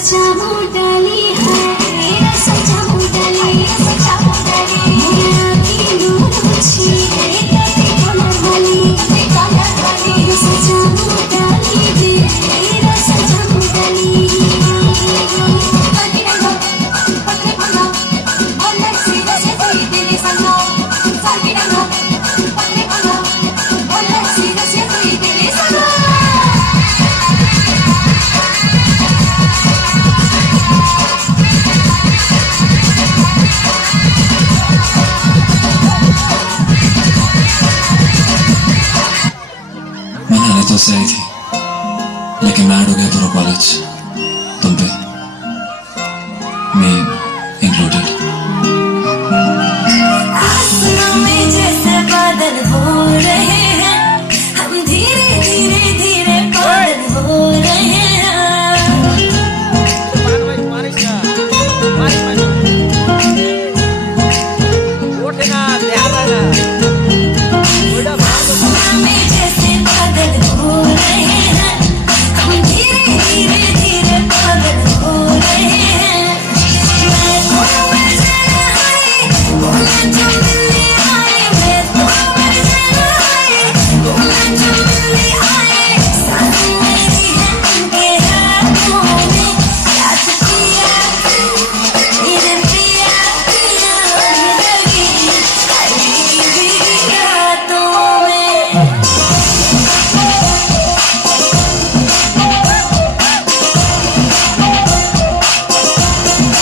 सजाऊं डाली है सजाऊं डाली सजाऊं डाली मोरा की नूर छीने तेरे कमर वाली सजाऊं डाली है सजाऊं डाली पकड़े भंगा बोले सीधा से कोई दिल संगा साकी डंगा पकड़े भंगा बोले सीधा से कोई दिल संगा तो से आई थी लेकिन मैं ऐड हो गया पूरा कॉलेज तुम पे मी इंक्लूडेड। आसमां में जैसे बादल हो रहे हैं हम धीरे धीरे धीरे पागल हो रहे हैं आसमां में जैसे बादल हो रहे हैं हम धीरे धीरे धीरे पागल हो रहे हैं मैं तो मर जाना है बोला जो मिलने आए मैं तो मर जाना है बोला जो मिलने आए सांस मेरी है उनके हाथों में याद किया मेरे पिया पिया जिंदगी मेरी रातों में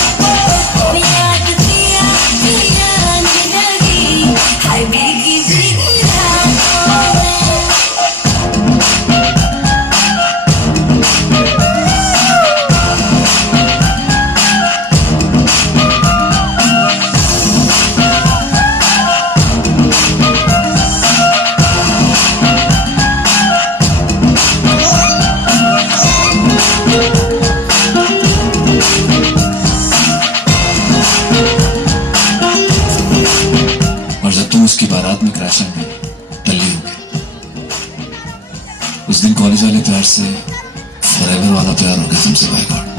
याद किया पिया जिंदगी हाय भीगी भीगी रातों में और जब तुम उसकी बारात में क्रैश में टल्ली हो गई उस दिन कॉलेज वाले प्यार से फॉरएवर वाला प्यार हो गया तुमसे। By God.